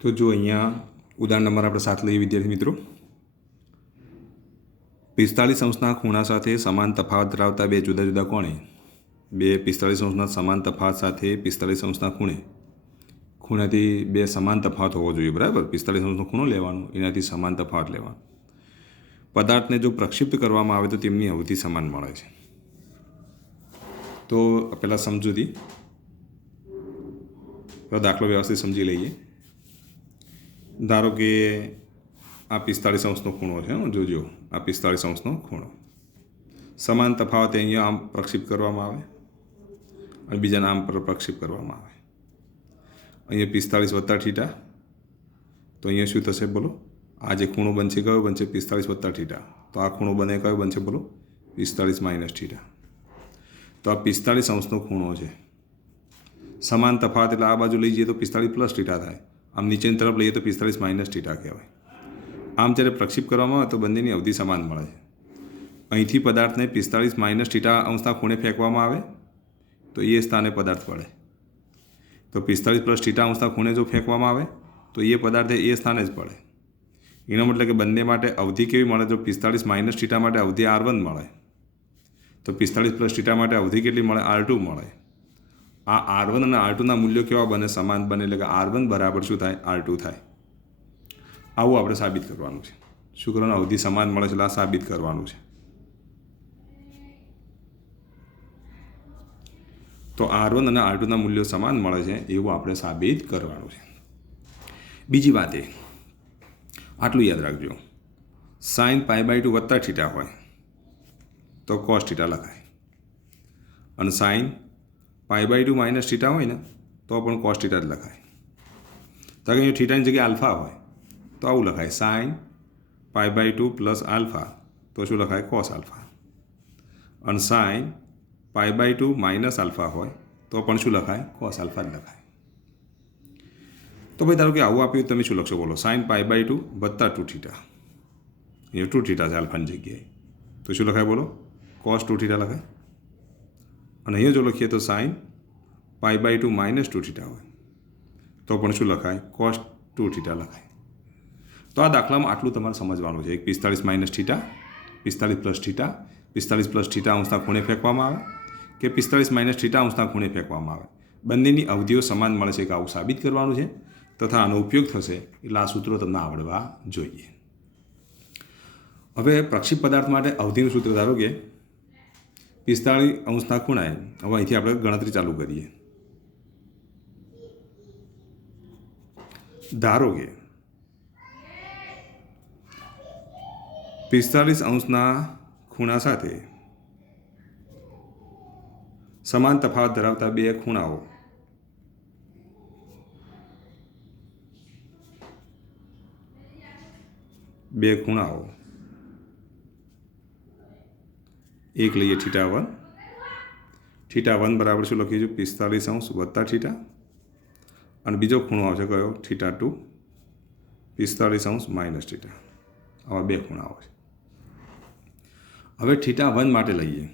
तो जो अहींया उदाहरण नंबर આપણે 7 લઈએ વિદ્યાર્થી મિત્રો। 45 અંશના ખૂણા સાથે સમાન તફાવત ધરાવતા બે જુદા જુદા કોણે બે 45 અંશના સમાન તફાવત સાથે 45 અંશના ખૂણાથી બે સમાન તફાવત હોવો જોઈએ, બરાબર। 45 અંશનો ખૂણો લેવાનો, એનાથી સમાન તફાવત લેવાનો। પદાર્થને જો પ્રક્ષિપ્ત કરવામાં આવે તો તેમની અવધિ સમાન મળે છે। તો પહેલાં સમજૂતી દાખલો વ્યવસ્થિત સમજી લઈએ। ધારો કે આ 45 અંશનો ખૂણો છે, જોજો આ 45 અંશનો ખૂણો સમાન તફાવત અહીંયા આમ પ્રક્ષિપ્ત કરવામાં આવે અને બીજાના આમ પર પ્રક્ષિપ્ત કરવામાં આવે। અહીંયા 45 વત્તા થીટા, તો અહીંયા શું થશે બોલો? આ જે ખૂણો બનશે કયો બનશે? 45 વત્તા થીટા। તો આ ખૂણો બને કયો બનશે બોલો? 45 માઇનસ થીટા। તો આ 45 અંશનો ખૂણો છે, સમાન તફાવત એટલે આ બાજુ લઈ જઈએ તો 45 પ્લસ થીટા થાય, આમ નીચેની તરફ લઈએ તો 45 માઇનસ થીટા કહેવાય। આમ જ્યારે પ્રક્ષિપ્ત કરવામાં આવે તો બંનેની અવધિ સમાન મળે છે। અહીંથી પદાર્થને 45 માઇનસ થીટા અંશના ખૂણે ફેંકવામાં આવે તો એ સ્થાને પદાર્થ પડે, તો 45 પ્લસ થીટા અંશના ખૂણે જો ફેંકવામાં આવે તો એ પદાર્થ એ સ્થાને જ પડે। એનો મતલબ કે બંને માટે અવધિ કેવી મળે? જો 45 માઇનસ થીટા માટે અવધિ R1 મળે તો 45 પ્લસ થીટા માટે અવધિ કેટલી મળે? R2 મળે। આ R1 અને R2ના મૂલ્યો કેવા બને? સમાન બને, એટલે કે R1 બરાબર શું થાય? R2 થાય। આવું આપણે સાબિત કરવાનું છે। શું કરવાનું? અવધિ સમાન મળે છે એટલે આ સાબિત કરવાનું છે। તો R1 અને R2ના મૂલ્યો સમાન મળે છે એવું આપણે સાબિત કરવાનું છે। બીજી વાત એ આટલું યાદ રાખજો, સાઇન π/2 વત્તા થીટા હોય તો કોસ થીટા લખાય, અને સાઇન π/2 માઇનસ થીટા હોય ને તો પણ કોસ થીટા જ લખાય। તો કે અહીંયા થીટાની જગ્યાએ આલ્ફા હોય તો આવું લખાય, સાઇન π/2 પ્લસ આલ્ફા તો શું લખાય? Cos alpha. અને સાઇન π/2 માઇનસ આલ્ફા હોય તો પણ શું લખાય? કોસ આલ્ફા જ લખાય। તો ભાઈ ધારો કે આવું આપ્યું, તમે શું લખશો બોલો? સાઇન π/2 વત્તા 2 થીટા, અહીંયા 2 થીટા છે આલ્ફાની જગ્યાએ, તો શું લખાય બોલો? કોસ 2 થીટા લખાય। અને અહીંયા જો લખીએ તો સાઇન π/2 માઇનસ 2 થીટા હોય તો પણ શું લખાય? કોસ 2 થીટા લખાય। તો આ દાખલામાં આટલું તમારે સમજવાનું છે। એક 45 minus theta, 45 plus theta, 45 plus theta અંશના ખૂણે ફેંકવામાં આવે કે 45 માઇનસ થીટા અંશના ખૂણે ફેંકવામાં આવે, બંનેની અવધિઓ સમાન મળે છે કે આવું સાબિત કરવાનું છે, તથા આનો ઉપયોગ થશે એટલે આ સૂત્રો તમને આવડવા જોઈએ। હવે પ્રક્ષિપ્ત પદાર્થ માટે અવધિનું સૂત્ર ધારો કે 45 અંશના ખૂણાએ, હવે અહીંથી આપણે ગણતરી ચાલુ કરીએ। ધારો કે 45 અંશના ખૂણા સાથે સમાન તફાવત ધરાવતા બે ખૂણાઓ એક લઈએ θ1, θ1 બરાબર શું લખીએ છીએ? 45 અંશ વત્તા થીટા, અને બીજો ખૂણો આવશે કયો? θ2, 45 અંશ માઇનસ થીટા। આવા બે ખૂણાઓ છે। હવે θ1 માટે લઈએ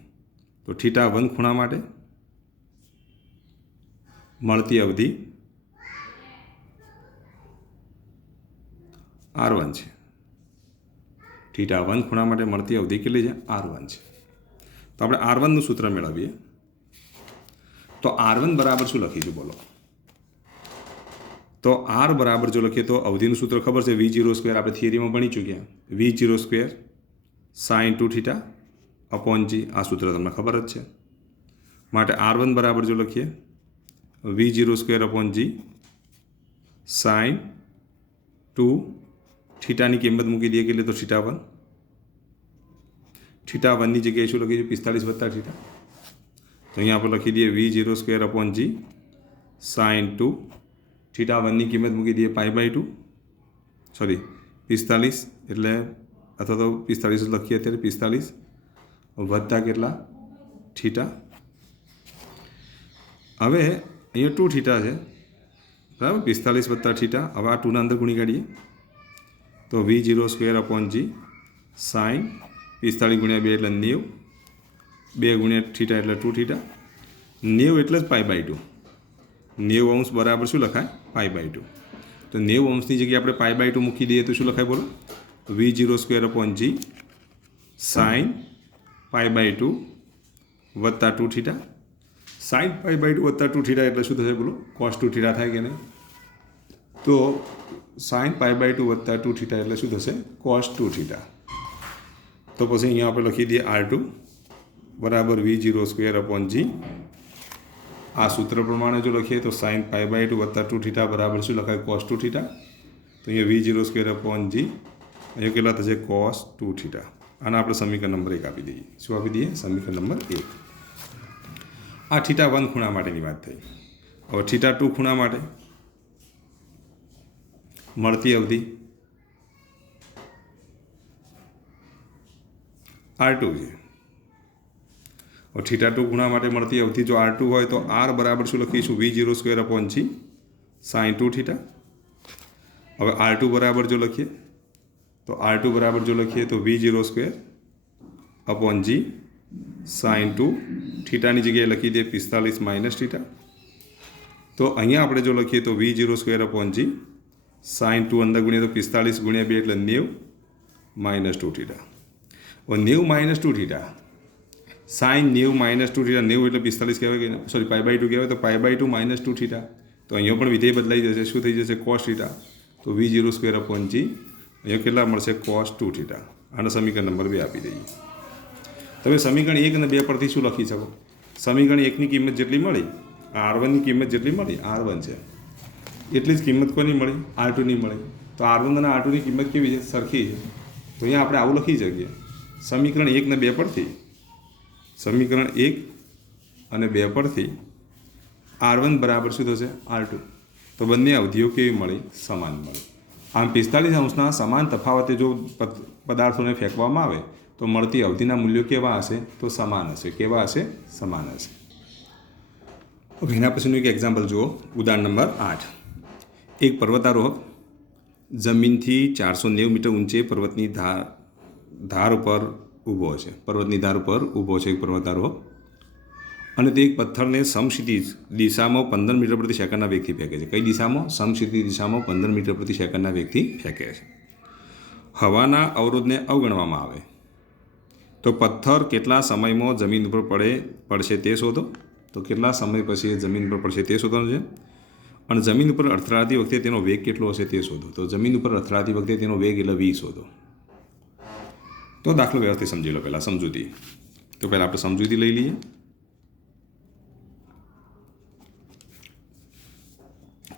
તો θ1 ખૂણા માટે મળતી અવધિ R1 છે। θ1 ખૂણા માટે મળતી અવધિ કેટલી છે? R1 છે। તો આપણે R1નું સૂત્ર મેળવીએ તો R1 બરાબર શું લખીશું બોલો? તો R બરાબર જો લખીએ તો અવધિનું સૂત્ર ખબર છે, V0² આપણે થિયરીમાં ભણી ચૂક્યા, V0² sin 2 theta upon G, આ સૂત્ર તમને ખબર જ છે। માટે R1 બરાબર જો લખીએ V0² અપોન G sin 2 થીટાની કિંમત મૂકી દઈએ કેટલી? તો θ1, θ1ની જગ્યાએ શું લખીશું? 45 વત્તા થીટા, તો અહીંયા આપણે લખી દઈએ V0² અપોન G sin 2, θ1ની કિંમત મૂકી દઈએ π/2, સોરી 45 એટલે અથવા તો 45 લખીએ અત્યારે, 45 વત્તા કેટલા? થીટા। હવે અહીંયા 2 થીટા છે, બરાબર, 45 વત્તા થીટા। હવે આ 2ના અંદર ગુણી કાઢીએ તો V0² અપોન G સાઇન 45 ગુણ્યા 2 એટલે 90, 2 ગુણ્યા થીટા એટલે 2 થીટા, 90 એટલે જ π/2, 90 અંશ બરાબર શું લખાય? π/2। તો 90 અંશની જગ્યાએ આપણે π/2 મૂકી દઈએ તો શું લખાય બોલો? v0² g sin π/2 વત્તા 2θ. sin π/2 વત્તા 2θ એટલે શું થશે બોલો? cos 2θ થાય કે નહીં? તો sin π/2 વત્તા 2θ એટલે શું થશે? cos 2θ. તો પછી અહીંયા આપણે લખી દઈએ r2 બરાબર v0² g. આ સૂત્ર પ્રમાણે જો લખીએ તો sin π/2 વત્તા 2θ બરાબર શું લખાય? cos 2θ. તો અહીંયા v0² g અહીંયા કેટલા થશે? cos 2θ. આના આપણે સમીકરણ નંબર 1 આપી દઈએ. શું આપી દઈએ? સમીકરણ નંબર 1. આ θ1 ખૂણા માટેની વાત થઈ. હવે θ2 ખૂણા માટે મળતી અવધિ r2 છે. હવે θ2 ખૂણા માટે મળતી અવધિ જો r2 હોય તો r બરાબર શું લખીશું? v0² g sin 2θ. હવે r2 બરાબર જો લખીએ તો r2 બરાબર જો લખીએ તો v0² g sin 2 થીટાની જગ્યાએ લખી દઈએ 45 માઇનસ θ. તો અહીંયા આપણે જો લખીએ તો v0² g sin 2 અંદર ગુણ્યા તો 45 ગુણ્યા 2 એટલે 90 માઇનસ 2θ. હવે 90 માઇનસ 2θ sin 90 માઇનસ 2θ 90 એટલે 45 કહેવાય કે સોરી π/2 કહેવાય તો π/2 માઇનસ 2θ. તો અહીંયા પણ વિધેય બદલાઈ જશે. શું થઈ જશે? cos θ. તો v0² g અહીંયા કેટલા મળશે? cos 2θ. આનો સમીકરણ નંબર 2 આપી દઈએ. તમે સમીકરણ 1 અને 2 પરથી શું લખી શકો? સમીકરણ 1ની કિંમત જેટલી મળી r1ની કિંમત જેટલી મળી r1 છે એટલી જ કિંમત કોની મળી? r2ની મળી. તો r1 અને r2ની કિંમત કેવી છે? સરખી છે. તો અહીંયા આપણે આવું લખી શકીએ સમીકરણ 1 અને 2 પરથી. સમીકરણ 1 અને 2 પરથી r1 બરાબર શું થશે? r2. તો બંને અવધિઓ કેવી મળી? સમાન મળી. આમ 45 અંશના સમાન તફાવતે જો પદાર્થોને ફેંકવામાં આવે તો મળતી અવધિના મૂલ્યો કેવા હશે? તો સમાન હશે. કેવા હશે? સમાન હશે. ઓકે, એના પછીનું એક એક્ઝામ્પલ જુઓ. ઉદાહરણ નંબર 8. એક પર્વતારોહક જમીનથી 490 મીટર ઊંચે પર્વતની ધાર ઉપર ઊભો છે. પર્વતની ધાર ઉપર ઊભો છે એક પર્વતારોહક અને તે એક પથ્થરને સમક્ષિતિજ દિશામાં 15 મીટર પ્રતિ સેકન્ડના વેગથી ફેંકે છે. કઈ દિશામાં? સમક્ષિતિજ દિશામાં 15 મીટર પ્રતિ સેકન્ડના વેગથી ફેંકે છે. હવાના અવરોધને અવગણવામાં આવે તો પથ્થર કેટલા સમયમાં જમીન ઉપર પડશે તે શોધો. તો કેટલા સમય પછી એ જમીન પર પડશે તે શોધવાનું છે. અને જમીન ઉપર અથડાતી વખતે તેનો વેગ કેટલો હશે તે શોધો. તો જમીન ઉપર અથડાતી વખતે તેનો વેગ એટલે v શોધો. તો દાખલો વ્યવસ્થિત સમજી લો. પહેલાં સમજૂતી. તો પહેલાં આપણે સમજૂતી લઈ લઈએ.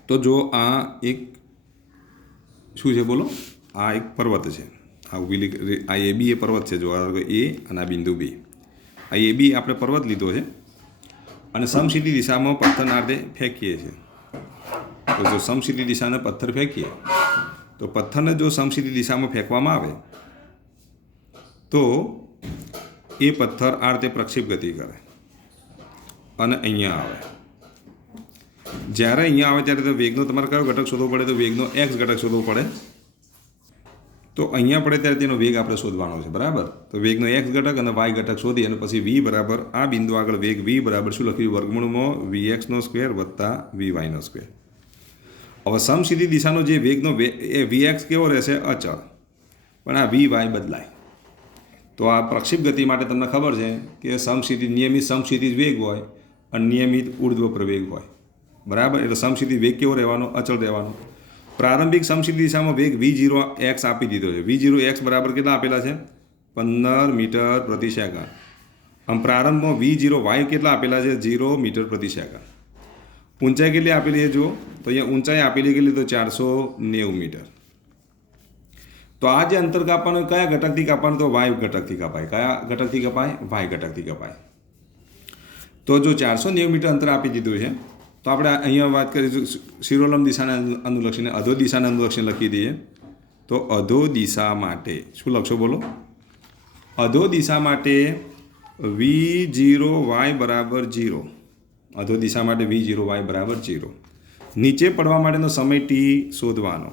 તો જો આ એક શું છે બોલો? આ એક પર્વત છે. આ AB એ પર્વત છે. જો આ A અને આ બિંદુ B. આ AB આપણે પર્વત લીધો છે અને સમક્ષિતિજ દિશામાં પથ્થરના આડે ફેંકીએ છીએ. તો જો સમક્ષિતિજ દિશાને પથ્થર ફેંકીએ તો પથ્થરને જો સમક્ષિતિજ દિશામાં ફેંકવામાં આવે તો એ પથ્થર આ રીતે પ્રક્ષેપ ગતિ કરે અને અહીંયા આવે. જ્યારે અહીંયા આવે ત્યારે તો વેગનો તમારે કયો ઘટક શોધવો પડે? તો વેગનો x ઘટક શોધવો પડે. તો અહીંયા પડે ત્યારે તેનો વેગ આપણે શોધવાનો છે. બરાબર. તો વેગનો x ઘટક અને y ઘટક શોધી અને પછી v બરાબર આ બિંદુ આગળ વેગ v બરાબર શું લખ્યું? વર્ગમૂળમાં vx² વત્તા vy². હવે સમક્ષિતિજ દિશાનો જે વેગનો એ vx કેવો રહેશે? અચળ. પણ આ vy બદલાય. તો આ પ્રક્ષેપ ગતિ માટે તમને ખબર છે કે નિયમિત સમક્ષિતિજ વેગ હોય અને નિયમિત ઉર્ધ્વ પ્રવેગ હોય. બરાબર. એટલે સમક્ષિતિજ વેગ કેવો રહેવાનો? અચળ રહેવાનો. પ્રારંભિક સમક્ષિતિજ દિશામાં વેગ v0x આપી દીધો છે. v0x બરાબર કેટલા આપેલા છે? 15 મીટર પ્રતિ સેકન્ડ. આમ પ્રારંભમાં v0y કેટલા આપેલા છે? 0 મીટર પ્રતિ સેકન્ડ. ઊંચાઈ કેટલી આપેલી છે જુઓ? તો અહીંયા ઊંચાઈ આપેલી કેટલી? તો 490 મીટર. તો આ જે અંતર કાપવાનું કયા ઘટકથી કાપવાનું? તો y ઘટકથી કપાય. કયા ઘટકથી કપાય? y ઘટકથી કપાય. તો જો 490 મીટર અંતર આપી દીધું છે તો આપણે અહીંયા વાત કરીશું શિરોલંબ દિશાને અનુલક્ષીને અધો દિશાને અનુલક્ષીને લખી દઈએ. તો અધો દિશા માટે શું લખશો બોલો? અધો દિશા માટે v0y બરાબર 0. અધો દિશા માટે v0y બરાબર 0. નીચે પડવા માટેનો સમય t શોધવાનો.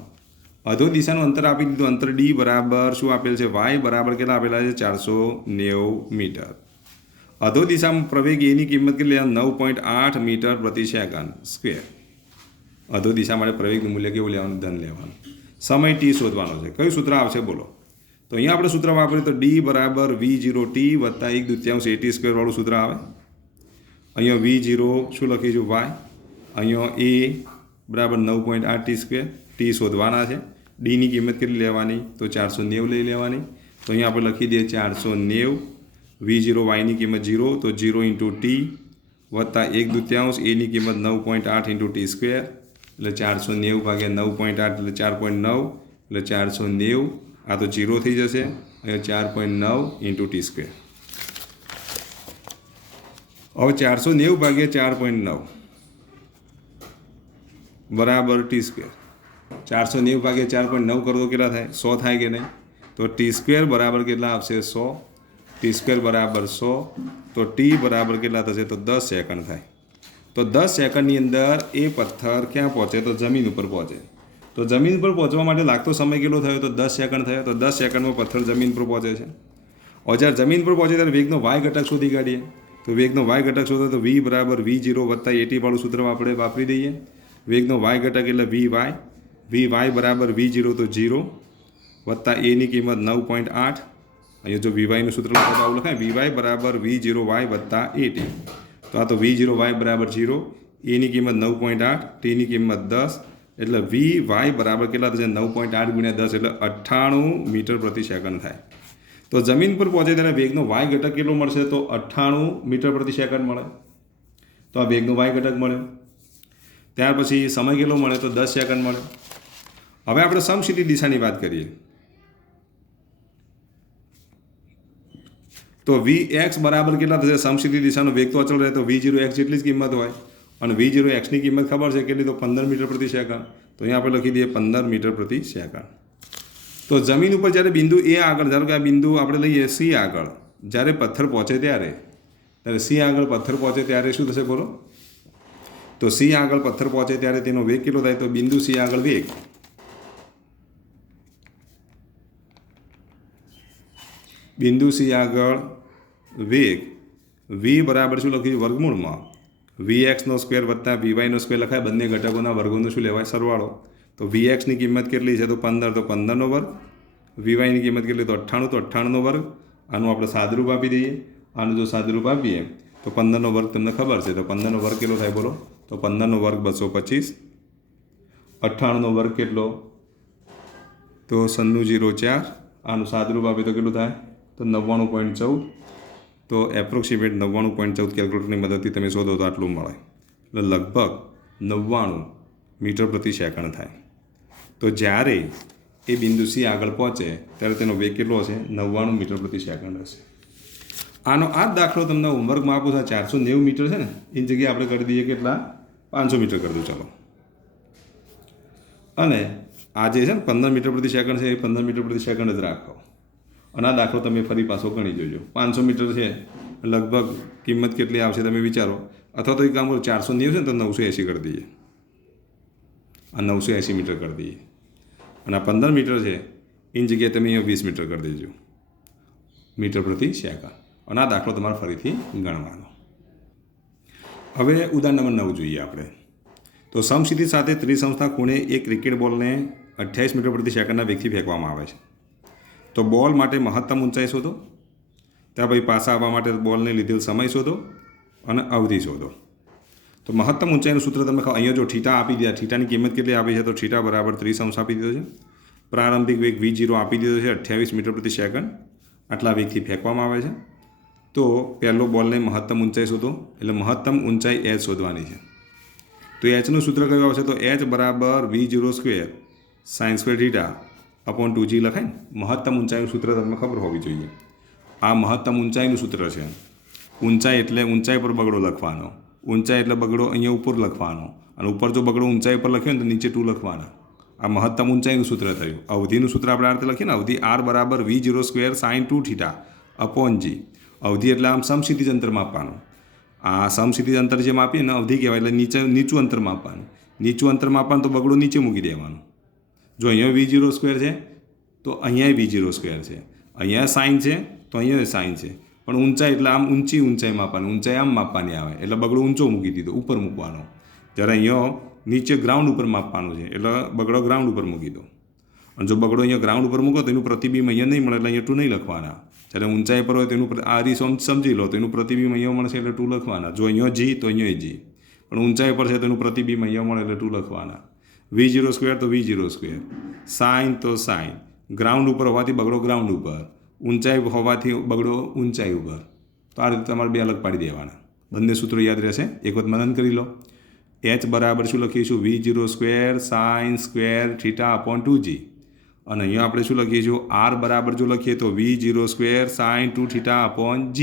અધો દિશાનું અંતર આપી દીધું. અંતર d બરાબર શું આપેલ છે? y બરાબર કેટલા આપેલા છે? 490 મીટર. અધો દિશામાં પ્રવેગ એની કિંમત કેટલી? 9.8 મીટર પ્રતિ સેકન્ડ સ્ક્વેર. અધો દિશા માટે પ્રવેગનું મૂલ્ય કેવું લેવાનું? ધન લેવાનું. સમય ટી શોધવાનો છે. કયું સૂત્ર આવશે બોલો? તો અહીંયા આપણે સૂત્ર વાપરીએ તો ડી બરાબર V0t વત્તા 1/2 AT² વાળું સૂત્ર આવે. અહીંયા V0 શું લખીશું? વાય. અહીંયા એ બરાબર 9.8t². ટી શોધવાના છે. ડીની કિંમત કેટલી લેવાની? તો 490 લઈ લેવાની. તો અહીંયા આપણે લખી દઈએ 490. V0 વાયની કિંમત 0, તો 0 × t વત્તા 1/2 એની કિંમત 9.8 × t², એટલે 490 ભાગ્યા 9.8 એટલે 4.9, એટલે 490. આ તો 0 થઈ જશે. અહીંયા 4.9 × t². હવે 490 ભાગ્યા 4.9 બરાબર t². 490 ભાગ્યા 4.9 કરો તો કેટલા થાય? 100 થાય કે નહીં? તો t² બરાબર કેટલા આવશે? 100. t² બરાબર 100. તો ટી બરાબર કેટલા થશે? તો 10 સેકન્ડ થાય. તો 10 સેકન્ડની અંદર એ પથ્થર ક્યાં પહોંચે? તો જમીન ઉપર પહોંચે. તો જમીન પર પહોંચવા માટે લાગતો સમય કેટલો થયો? તો 10 સેકન્ડ થયો. તો 10 સેકન્ડમાં પથ્થર જમીન પર પહોંચે છે. હવે જ્યારે જમીન પર પહોંચે ત્યારે વેગનો વાય ઘટક શોધી કાઢીએ. તો વેગનો વાય ઘટક શોધો તો V બરાબર V0 વત્તા AT વાળું સૂત્ર આપણે વાપરી દઈએ. વેગનો વાય ઘટક એટલે VY બરાબર V0 તો 0 વત્તા એની કિંમત 9.8. અહીંયા જો VYનું સૂત્ર લખો તો આવું લખાય VY બરાબર V0y વત્તા AT. તો આ તો V0y બરાબર 0, એની કિંમત 9.8, ટીની કિંમત 10, એટલે VY બરાબર કેટલા થશે? 9.8 × 10 એટલે 98 મીટર પ્રતિ સેકન્ડ થાય. તો જમીન પર પહોંચે ત્યારે વેગનો વાય ઘટક કેટલો મળશે? તો 98 મીટર પ્રતિ સેકન્ડ મળે. તો આ વેગનો વાય ઘટક મળે. ત્યાર પછી સમય કેટલો મળે? તો 10 સેકન્ડ મળે. હવે આપણે સમક્ષિતિજ દિશાની વાત કરીએ તો Vx બરાબર કેટલા થશે? સમક્ષિતિજ દિશાનો વેગ તો અચળ રહે તો V0x જેટલી જ કિંમત હોય અને V0xની કિંમત ખબર છે કેટલી? તો 15 મીટર પ્રતિ સેકન્ડ. તો અહીંયા આપણે લખી દઈએ 15 મીટર પ્રતિ સેકન્ડ. તો જમીન ઉપર જ્યારે બિંદુ એ આગળ, ધારો કે આ બિંદુ આપણે લઈએ C આગળ, જ્યારે પથ્થર પહોંચે ત્યારે C આગળ પથ્થર પહોંચે ત્યારે શું થશે બોલો? તો C આગળ પથ્થર પહોંચે ત્યારે તેનો વેગ કેટલો થાય? તો બિંદુ C આગળ વેગ V બરાબર શું લખ્યું? વર્ગમૂળમાં Vx² વત્તા Vyનો સ્ક્વેર લખાય. બંને ઘટકોના વર્ગોનો શું લેવાય? સરવાળો. તો Vxની કિંમત કેટલી છે? તો 15, તો 15નો વર્ગ. Vyની કિંમત કેટલી? તો 98, તો 98નો વર્ગ. આનું આપણે સાદરૂપ આપી દઈએ. આનું જો સાદરૂપ આપીએ તો 15નો વર્ગ તમને ખબર છે. તો 15નો વર્ગ કેટલો થાય બોલો? તો 15નો વર્ગ 225. 98નો વર્ગ કેટલો? તો 9604. આનું સાદરૂપ આપીએ તો કેટલું થાય? તો 99.14. તો એપ્રોક્સિમેટ 99.14 કેલ્ક્યુલેટરની મદદથી તમે શોધો તો આટલું મળે. એટલે લગભગ 99 મીટર પ્રતિ સેકન્ડ થાય. તો જ્યારે એ બિંદુ C આગળ પહોંચે ત્યારે તેનો વેગ કેટલો હશે? 99 મીટર પ્રતિ સેકન્ડ હશે. આનો આ જ દાખલો તમને હોમવર્કમાં આપું છું. 490 મીટર છે ને, એની જગ્યાએ આપણે કરી દઈએ કેટલા? 500 મીટર કરી દઉં ચાલો. અને આ જે છે ને 15 મીટર પ્રતિ સેકન્ડ છે એ 15 મીટર પ્રતિ સેકન્ડ જ રાખો. અને આ દાખલો તમે ફરી પાછો ગણી જોજો. 500 મીટર છે લગભગ કિંમત કેટલી આવશે તમે વિચારો. અથવા તો એક કામ કરો, 490 છે ને તો 980 કરી દઈએ. આ 980 મીટર કરી દઈએ. અને આ 15 મીટર છે એની જગ્યાએ તમે અહીંયા 20 મીટર કરી દેજો મીટર પ્રતિ સેકન્ડ. અને આ દાખલો તમારે ફરીથી ગણવાનો. હવે ઉદાહરણ નંબર 9 જોઈએ આપણે. તો સમક્ષિતિજ સાથે ત્રિસમસ્થા ખૂણે એક ક્રિકેટ બોલને 28 મીટર પ્રતિ સેકન્ડના વેગથી ફેંકવામાં આવે છે. તો બોલ માટે મહત્તમ ઊંચાઈ શોધો. ત્યાં પછી પાછા આવવા માટે બોલને લીધેલ સમય શોધો અને અવધિ શોધો. તો મહત્તમ ઊંચાઈનું સૂત્ર તમે અહીંયા જો થીટા આપી દીધા. થીટાની કિંમત કેટલી આપી છે? તો થીટા બરાબર 30 અંશ આપી દીધો છે. પ્રારંભિક વેગ V0 આપી દીધો છે 28 મીટર પ્રતિ સેકન્ડ. આટલા વેગથી ફેંકવામાં આવે છે. તો પહેલો બોલને મહત્તમ ઊંચાઈ શોધો. એટલે મહત્તમ ઊંચાઈ h શોધવાની છે. તો hનું સૂત્ર કયું આવશે? તો h બરાબર V0² sin² theta upon 2g લખાય ને. મહત્તમ ઊંચાઈનું સૂત્ર તમને ખબર હોવી જોઈએ. આ મહત્તમ ઊંચાઈનું સૂત્ર છે. ઊંચાઈ એટલે ઊંચાઈ પર બગડો લખવાનો. ઊંચાઈ એટલે બગડો અહીંયા ઉપર લખવાનો. અને ઉપર જો બગડો ઊંચાઈ પર લખ્યો ને તો નીચે 2 લખવાના. આ મહત્તમ ઊંચાઈનું સૂત્ર થયું. અવધિનું સૂત્ર આપણે આ રીતે લખીએ ને, અવધિ r બરાબર V0² sin2 theta upon g. અવધિ એટલે આમ સમક્ષિતિજ અંતર માપવાનું. આ સમક્ષિતિજ અંતર જે માપીએ ને અવધિ કહેવાય. એટલે નીચું અંતર માપવાનું. નીચું અંતર માપવાનું તો બગડો નીચે મૂકી દેવાનું. જો અહીંયા V0² છે તો અહીંયા V0² છે. અહીંયા સાઇન છે તો અહીંયા સાઇન છે. પણ ઊંચાઈ એટલે આમ ઊંચાઈ માપવાની. ઊંચાઈ આમ માપવાની આવે એટલે બગડો ઊંચો મૂકી દીધો, ઉપર મૂકવાનો. જ્યારે અહીંયા નીચે ગ્રાઉન્ડ ઉપર માપવાનું છે, એટલે બગડો ગ્રાઉન્ડ ઉપર મૂકી દો. અને જો બગડો અહીંયા ગ્રાઉન્ડ ઉપર મૂકો તો એનું પ્રતિબિંબ અહીંયા નહીં મળે, એટલે અહીંયા 2 નહીં લખવાના. જ્યારે ઊંચાઈ પર હોય તો એનું આ રીત સમજી લો તો એનું પ્રતિબિંબ અહીંયા મળશે એટલે 2 લખવાના. જો અહીંયા જી તો અહીંયા જી, પણ ઊંચાઈ પર છે તો એનું પ્રતિબિંબ અહીંયા મળે એટલે 2 લખવાના. V0² તો V0², સાઇન તો સાઇન. ગ્રાઉન્ડ ઉપર હોવાથી બગડો ગ્રાઉન્ડ ઉપર, ઊંચાઈ હોવાથી બગડો ઊંચાઈ ઉપર. તો આ રીતે તમારે 2 અલગ પાડી દેવાના. બંને સૂત્રો યાદ રહેશે, એક વખત મનન કરી લો. H બરાબર શું લખીશું? V0² sin² θ/2g. અને અહીંયા આપણે શું લખીશું? R બરાબર જો લખીએ તો V0² sin 2θ/g.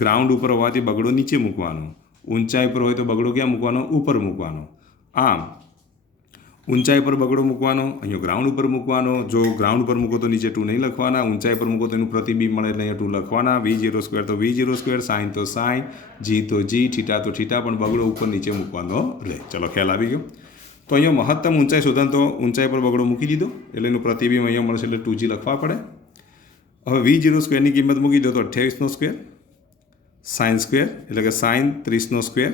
ગ્રાઉન્ડ ઉપર હોવાથી બગડો નીચે મૂકવાનો, ઊંચાઈ પર હોય તો બગડો ક્યાં મૂકવાનો? ઉપર મૂકવાનો. આમ ઊંચાઈ પર બગડો મૂકવાનો, અહીંયા ગ્રાઉન્ડ ઉપર મૂકવાનો. જો ગ્રાઉન્ડ પર મૂકો તો નીચે 2 નહીં લખવાના, ઊંચાઈ પર મૂકો તો એનું પ્રતિબિંબ મળે એટલે અહીંયા 2 લખવાના. V0² તો V0², સાઇન તો સાઇન, જી તો જી, થીટા તો થીટા, પણ બગડો ઉપર નીચે મૂકવાનો રહે. ચલો ખ્યાલ આવી ગયો. તો અહીંયા મહત્તમ ઊંચાઈ શોધવાનું, તો ઊંચાઈ પર બગડો મૂકી દીધો એટલે એનું પ્રતિબિંબ અહીંયા મળશે એટલે 2g લખવા પડે. હવે V0² ની કિંમત મૂકી દો તો 28² sin² એટલે કે sin 30²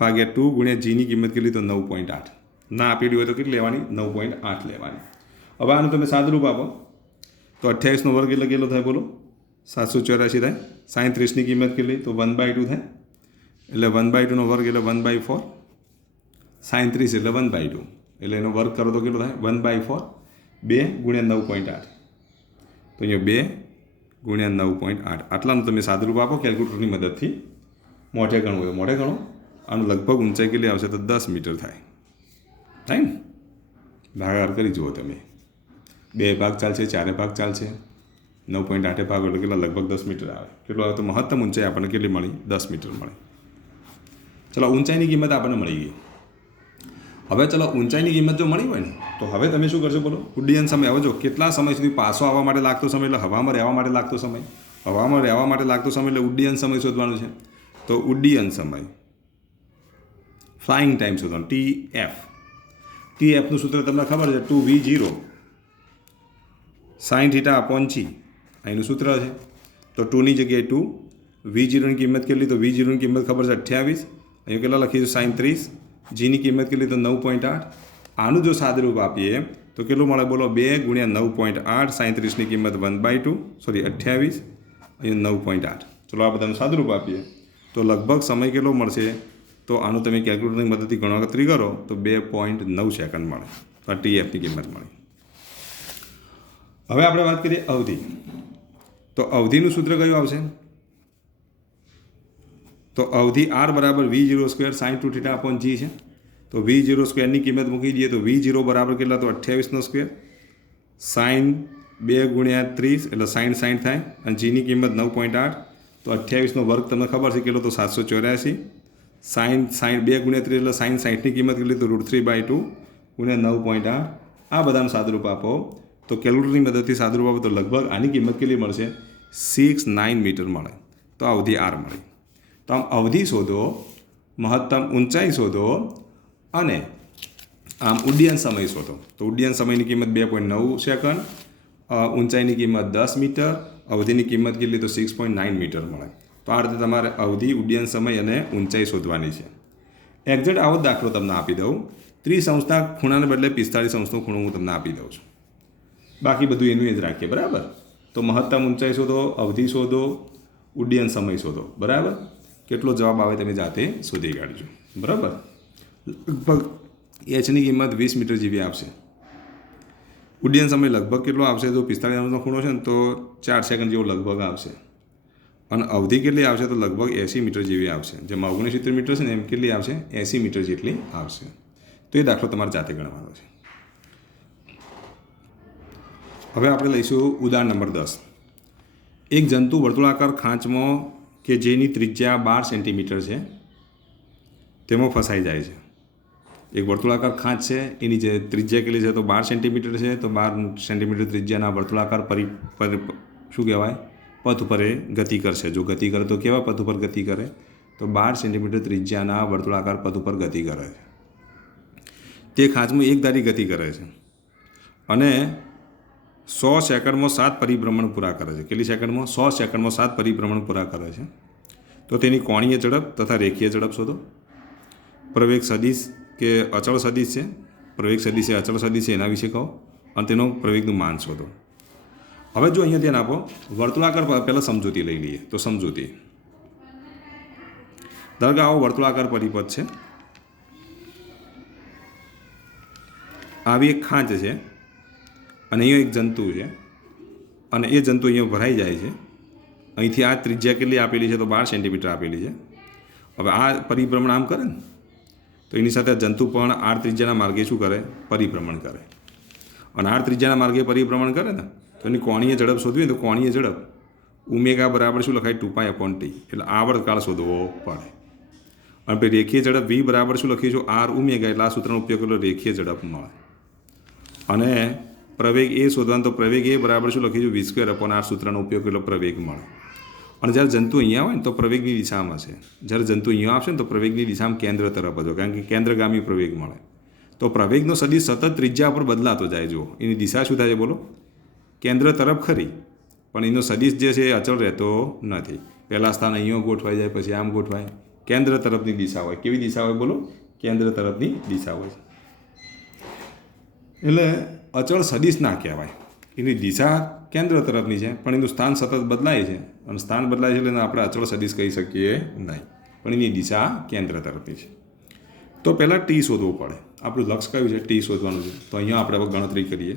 ભાગ્યા 2 ગુણ્યા જીની કિંમત કેટલી? તો 9.8. ના આપેલી હોય તો કેટલી લેવાની? 9.8 લેવાની. હવે આનું તમે સાદુરૂપ આપો તો 28નો વર્ગ એટલે કેટલો થાય બોલો? 784 થાય. sin 30ની કિંમત કેટલી? તો 1/2 થાય, એટલે 1/2નો વર્ગ એટલે 1/4. sin 30 એટલે 1/2, એટલે એનો વર્ગ કરો તો કેટલો થાય? 1/4. 2 ગુણ્યા 9.8, તો અહીંયા 2 ગુણ્યા 9.8. આટલાનું તમે સાદુરૂપ આપો કેલ્ક્યુલેટરની મદદથી. મોઢે ગણવું હોય મોઢે ગણો. આનું લગભગ ઊંચાઈ કેટલી આવશે? તો 10 મીટર થાય ને? ભાગાકાર કરી જુઓ તમે. 2 ભાગ ચાલશે, 4 ભાગ ચાલશે, 9.8 ભાગ એટલે કેટલા? લગભગ 10 મીટર આવે. કેટલું આવે? તો મહત્તમ ઊંચાઈ આપણને કેટલી મળી? 10 મીટર મળી. ચલો ઊંચાઈની કિંમત આપણને મળી ગઈ. હવે ચલો ઊંચાઈની કિંમત જો મળી હોય ને તો હવે તમે શું કરશો બોલો? ઉડ્ડયન સમય. હવે જો કેટલા સમય સુધી પાછો આવવા માટે લાગતો સમય એટલે હવામાં રહેવા માટે લાગતો સમય. હવામાં રહેવા માટે લાગતો સમય એટલે ઉડ્ડયન સમય શોધવાનો છે. તો ઉડ્ડયન સમય, ફ્લાઇંગ ટાઈમ શોધવાનો, TF. TFનું સૂત્ર તમને ખબર છે, 2V0 sin θ/g. અહીંનું સૂત્ર છે. તો 2ની જગ્યાએ 2, V0ની કિંમત કેટલી? તો V0ની કિંમત ખબર છે 28. અહીંયા કેટલા લખીશું? sin 30. જીની કિંમત કેટલી? તો 9.8. આનું જો સાદુરૂપ આપીએ તો કેટલું મળે બોલો? 2 ગુણ્યા 9.8. sin 30ની કિંમત 1/2, સોરી 28, અહીંયા 9.8. ચલો આ બધાનું સાદુરૂપ આપીએ તો લગભગ સમય કેટલો મળશે? તો આનું તમે કેલ્ક્યુલેટરની મદદથી ગણતરી કરો તો 2.9 સેકન્ડ મળે. તો આ TFની કિંમત મળી. હવે આપણે વાત કરીએ અવધિ. તો અવધિનું સૂત્ર કયું આવશે? તો અવધિ R બરાબર V0² sin 2θ/g છે. તો V0² ની કિંમત મૂકી દઈએ તો V0 બરાબર કેટલા? તો 28² sin 2 ગુણ્યા 30 એટલે sin 60 થાય, અને જીની કિંમત 9.8. તો 28નો વર્ગ તમને ખબર છે કેટલો? તો 784. sin 2 ગુણ્યા 30 એટલે sin 60ની કિંમત કેટલી? તો √3/2 ગુણ્યા 9.8. આ બધાનું સાદુરૂપ આપો તો કેલ્ક્યુલેટરની મદદથી સાદુરૂપ આપો તો લગભગ આની કિંમત કેટલી મળશે? 69 મીટર મળે. તો અવધિ R મળી. તો આમ અવધિ શોધો, મહત્તમ ઊંચાઈ શોધો, અને આમ ઉડ્ડયન સમય શોધો. તો ઉડ્ડયન સમયની કિંમત 2.9 સેકન્ડ, ઊંચાઈની કિંમત 10 મીટર, અવધિની કિંમત કેટલી? તો 6.9 મીટર મળે. તો આ રીતે તમારે અવધિ, ઉડ્ડયન સમય અને ઊંચાઈ શોધવાની છે. એક્ઝેક્ટ આવો જ દાખલો તમને આપી દઉં. 30° ખૂણાને બદલે 45° ખૂણો હું તમને આપી દઉં છું. બાકી બધું એનું એ જ રાખીએ, બરાબર? તો મહત્તમ ઊંચાઈ શોધો, અવધિ શોધો, ઉડ્ડયન સમય શોધો, બરાબર? કેટલો જવાબ આવે તમે જાતે શોધી કાઢજો, બરાબર? લગભગ Hની કિંમત 20 મીટર જેવી આવશે. ઉડ્ડયન સમય લગભગ કેટલો આવશે? તો 45° ખૂણો છે ને તો 4 સેકન્ડ જેવો લગભગ આવશે. અને અવધિ કેટલી આવશે? તો લગભગ 80 મીટર જેવી આવશે. જેમાં 69 મીટર છે ને એમ કેટલી આવશે? 80 મીટર જેટલી આવશે. તો એ દાખલો તમારે જાતે ગણવાનો છે. હવે આપણે લઈશું ઉદાહરણ નંબર 10. એક જંતુ વર્તુળાકાર ખાંચમાં કે જેની ત્રિજ્યા 12 સેન્ટીમીટર છે તેમાં ફસાઈ જાય છે. એક વર્તુળાકાર ખાંચ છે, એની જે ત્રિજ્યા કેટલી છે? તો 12 સેન્ટીમીટર છે. તો 12 સેન્ટીમીટર ત્રિજ્યાના વર્તુળાકાર શું કહેવાય? પથ ઉપર એ ગતિ કરશે. જો ગતિ કરે તો કેવા પથ ઉપર ગતિ કરે? તો 12 સેન્ટીમીટર ત્રિજ્યાના વર્તુળાકાર પથ ઉપર ગતિ કરે છે. તે ખાંચમાં એક ધારી ગતિ કરે છે અને 100 સેકન્ડમાં 7 પરિભ્રમણ પૂરા કરે છે. કેટલી સેકન્ડમાં? 100 સેકન્ડમાં 7 પરિભ્રમણ પૂરા કરે છે. તો તેની કોણીય ઝડપ તથા રેખીય ઝડપ શોધો. પ્રવેગ સદિશ કે અચળ સદિશ છે, પ્રવેગ સદિશ છે, અચળ સદિશ છે, એના વિશે કહો અને તેનો પ્રવેગનું માન શોધો. હવે જો અહીંયા ધ્યાન આપો, વર્તુળાકાર પહેલાં સમજૂતી લઈ લઈએ. તો સમજૂતી, ધારો કે આવો વર્તુળાકાર પરિપથ છે, આવી એક ખાંચ છે અને અહીંયા એક જંતુ છે અને એ જંતુ અહીંયા ભરાઈ જાય છે. અહીંથી આ ત્રિજ્યા કેટલી આપેલી છે? તો 12 સેન્ટીમીટર આપેલી છે. હવે આ પરિભ્રમણ આમ કરે ને તો એની સાથે જંતુ પણ આર ત્રિજ્યાના માર્ગે શું કરે? પરિભ્રમણ કરે. અને આર ત્રિજ્યાના માર્ગે પરિભ્રમણ કરે ને તો એની કોણીય ઝડપ શોધવી ને તો કોણીય ઝડપ ઓમેગા બરાબર શું લખાય? 2π/t. એટલે આવર્તકાળ શોધવો પડે. અને પછી રેખીય ઝડપ v બરાબર શું લખીશું? R omega. એટલે આ સૂત્રનો ઉપયોગ કરો, રેખીય ઝડપ મળે. અને પ્રવેગ એ શોધવાનો તો પ્રવેગ એ બરાબર શું લખીશું? v²/r સૂત્રનો ઉપયોગ એટલો પ્રવેગ મળે. અને જ્યારે જંતુ અહીંયા હોય ને તો પ્રવેગની દિશામાં છે, જ્યારે જંતુ અહીંયા આવશે ને તો પ્રવેગની દિશામાં કેન્દ્ર તરફ હતો, કારણ કે કેન્દ્રગામી પ્રવેગ મળે. તો પ્રવેગનો સદિશ સતત ત્રિજ્યા પર બદલાતો જાય. જુઓ એની દિશા શું થાય છે? બોલો, કેન્દ્ર તરફ ખરી, પણ એનો સદિશ જે છે એ અચળ રહેતો નથી. પહેલાં સ્થાન અહીંયા ગોઠવાઈ જાય, પછી આમ ગોઠવાય. કેન્દ્ર તરફની દિશા હોય. કેવી દિશા હોય? બોલો, કેન્દ્ર તરફની દિશા હોય. એટલે અચળ સદિશ ના કહેવાય. એની દિશા કેન્દ્ર તરફની છે, પણ એનું સ્થાન સતત બદલાય છે. અને સ્થાન બદલાય છે એટલે આપણે અચળ સદિશ કહી શકીએ નહીં, પણ એની દિશા કેન્દ્ર તરફની છે. તો પહેલાં ટી શોધવું પડે. આપણું લક્ષ્ય કયું છે? ટી શોધવાનું છે. તો અહીંયા આપણે ગણતરી કરીએ.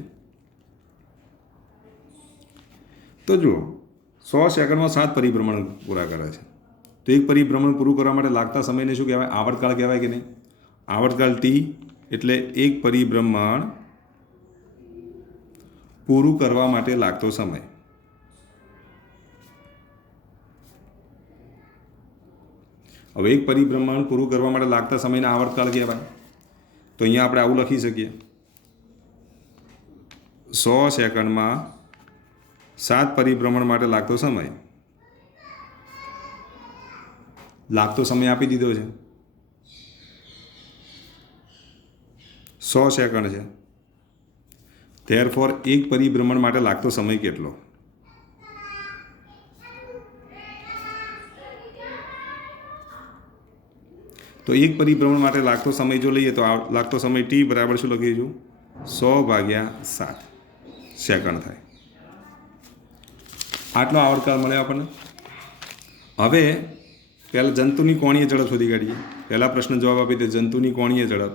તો જુઓ, 100 સેકન્ડમાં 7 પરિભ્રમણ પૂરા કરે છે. તો એક પરિભ્રમણ પૂરું કરવા માટે લાગતા સમયને શું કહેવાય? આવર્તકાળ કહેવાય કે નહીં? આવર્તકાળ ટી એટલે એક પરિભ્રમણ પૂરું કરવા માટે લાગતો સમય. હવે એક પરિભ્રમણ પૂરું કરવા માટે લાગતા સમયને આવર્તકાળ કહેવાય. તો અહીંયા આપણે આવું લખી શકીએ, 100 સેકન્ડમાં 7 પરિભ્રમણ માટે લાગતો સમય. લાગતો સમય આપી દીધો છે, 100 સેકન્ડ છે. ધેરફોર એક પરિભ્રમણ માટે લાગતો સમય કેટલો? તો એક પરિભ્રમણ માટે લાગતો સમય જો લઈએ તો લાગતો સમય ટી બરાબર શું લખીશું? 100/7 સેકન્ડ થાય. આટલો આવર્તકાળ મળે આપણને. હવે પહેલાં જંતુની કોણીય ઝડપ શોધી કાઢીએ. પહેલા પ્રશ્ન જવાબ આપી દે, જંતુની કોણીય ઝડપ.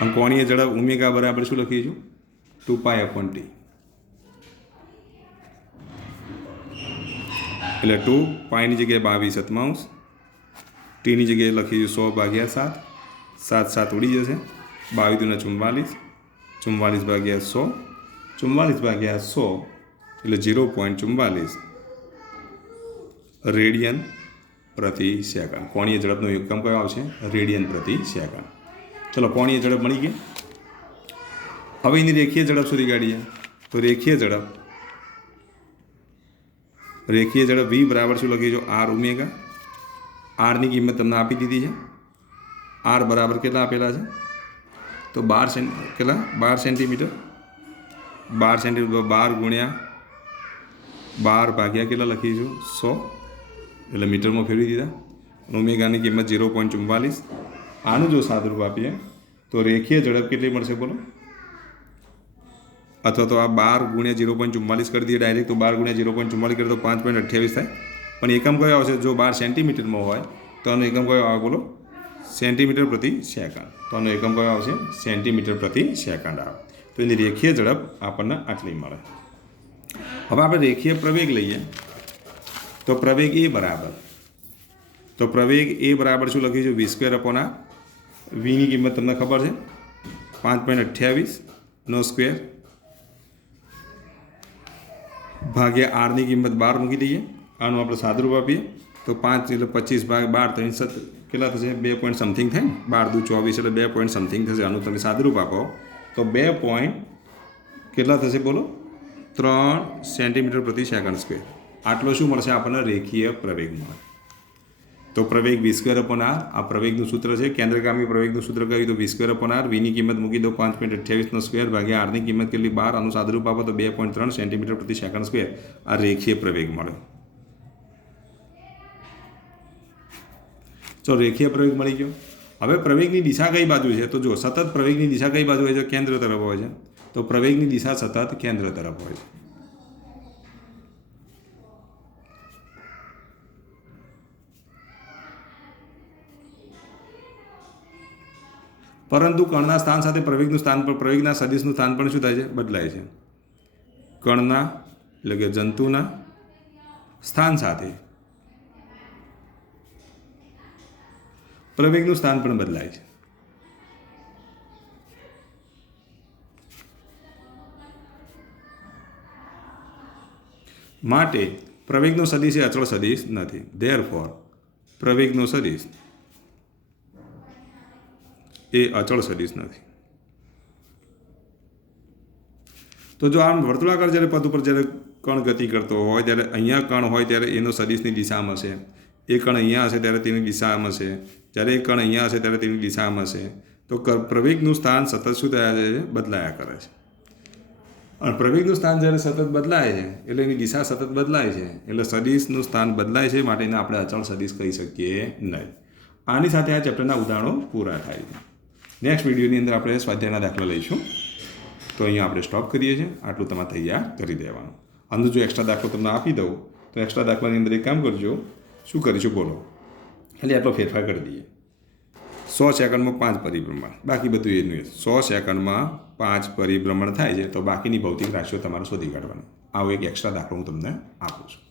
અને કોણીય ઝડપ ઓમેગા બરાબર શું લખીશું? 2π/t. એટલે 2πની જગ્યાએ 22/7, ટીની જગ્યાએ લખીશું 100/7. 7 ઉડી જશે, 22×44, 44/100, 44/100 એટલે 0.44 રેડિયન પ્રતિ સેકન્ડ. કોણીય ઝડપનો એકમ કયો આવશે? રેડિયન પ્રતિ સેકન્ડ. ચલો, કોણીય ઝડપ મળી ગઈ. હવે એની રેખીય ઝડપ શોધી કાઢીએ. તો રેખીય ઝડપ v બરાબર શું લખીશું? R omega. આરની કિંમત તમને આપી દીધી છે. આર બરાબર કેટલા આપેલા છે? તો 12 સેન્ટીમીટર. 12 સેન્ટીમીટર 12 × 12 કેટલા લખીશું? 100. એટલે મીટરમાં ફેરવી દીધા. ઓમેગાની કિંમત 0.44. આનું જો સાદુરૂપ આપીએ તો રેખીય ઝડપ કેટલી મળશે? બોલો. અથવા તો આ 12 × 0.44 કરી દઈએ ડાયરેક્ટ. તો 12 × 0.44 કરીએ તો 5.28 થાય. પણ એકમ કયો આવશે? જો 12 સેન્ટીમીટરમાં હોય તો આનો એકમ કયો આવે? બોલો, સેન્ટીમીટર પ્રતિ સેકન્ડ. તો આનો એકમ કયો આવશે? સેન્ટીમીટર પ્રતિ સેકન્ડ આવે. તો એની રેખીય ઝડપ આપણને આટલી મળે. હવે આપણે રેખીય પ્રવેગ લઈએ. તો પ્રવેગ એ બરાબર શું લખીશું? v²/r. વીની કિંમત તમને ખબર છે, 5.28 સ્ક્વેર ભાગ્યા આરની કિંમત 12 મૂકી દઈએ. આનું આપણે સાદુરૂપ આપીએ તો 5 એટલે 25/12 કેટલા થશે? 2 પોઈન્ટ સમથિંગ થાય ને. 12 × 24 એટલે 2 પોઈન્ટ સમથિંગ થશે. આનું તમે સાદુરૂપ આપો તો 2 પોઈન્ટ કેટલા થશે? બોલો, 3 સેન્ટીમીટર પ્રતિ સેકન્ડ સ્ક્વેર. આટલો શું મળશે આપણને? રેખીય પ્રવેગ મળે. તો પ્રવેગ v²/r. આ પ્રવેગનું સૂત્ર છે. કેન્દ્રગામી પ્રવેગનું સૂત્ર કહ્યું તો v²/r. વીની કિંમત મૂકી દો 5.28 સ્ક્વેર ભાગ્યા આરની કિંમત કેટલી? 12. આનું સાદુરૂપ આપો તો 2.3 સેન્ટીમીટર પ્રતિ સેકન્ડ સ્ક્વેર. આ રેખીય પ્રવેગ મળ્યો. ચલો રેખીય પ્રવેગ મળી ગયો. હવે પ્રવેગની દિશા કઈ બાજુ છે? તો જો સતત પ્રવેગની દિશા કઈ બાજુ હોય છે? કેન્દ્ર તરફ હોય છે. તો પ્રવેગની દિશા સતત કેન્દ્ર તરફ હોય છે. પરંતુ કણના સ્થાન સાથે પ્રવેગનું સ્થાન પણ પ્રવેગના સદિશનું સ્થાન પણ શું થાય છે? બદલાય છે. કણના એટલે કે જંતુના સ્થાન સાથે પ્રવેગનું સ્થાન પણ બદલાય છે. માટે પ્રવેગનો સદિશ એ અચળ સદિશ નથી. ધેરફોર પ્રવેગનો સદિશ એ અચળ સદિશ નથી. તો જો આમ વર્તુળાકાર જ્યારે પદ ઉપર જ્યારે કણ ગતિ કરતો હોય ત્યારે અહીંયા કણ હોય ત્યારે એનો સદિશની દિશા આમ હશે. એ કણ અહીંયા હશે ત્યારે તેની દિશા આમ હશે. જ્યારે એ કણ અહીંયા હશે ત્યારે તેની દિશા આમ હશે. તો પ્રવેગનું સ્થાન સતત શું થયા છે? બદલાયા કરે છે. અને પ્રવેગનું સ્થાન જ્યારે સતત બદલાય છે એટલે એની દિશા સતત બદલાય છે એટલે સદિશનું સ્થાન બદલાય છે માટે એને આપણે અચળ સદિશ કહી શકીએ નહીં. આની સાથે આ ચેપ્ટરના ઉદાહરણો પૂરા થાય છે. નેક્સ્ટ વિડીયોની અંદર આપણે સ્વાધ્યાયના દાખલા લઈશું. તો અહીંયા આપણે સ્ટોપ કરીએ છીએ. આટલું તમારે તૈયાર કરી દેવાનું. અંદર જો એક્સ્ટ્રા દાખલો તમને આપી દઉં તો એક્સ્ટ્રા દાખલાની અંદર એક કામ કરજો. શું કરીશું બોલો? એટલે આટલો ફેરફાર કરી દઈએ. 100 સેકન્ડમાં 5 પરિભ્રમણ, બાકી બધું એનું 100 સેકન્ડમાં 5 પરિભ્રમણ થાય છે તો બાકીની ભૌતિક રાશિઓ તમારે શોધી કાઢવાની. આવો એક એક્સ્ટ્રા દાખલો હું તમને આપું છું.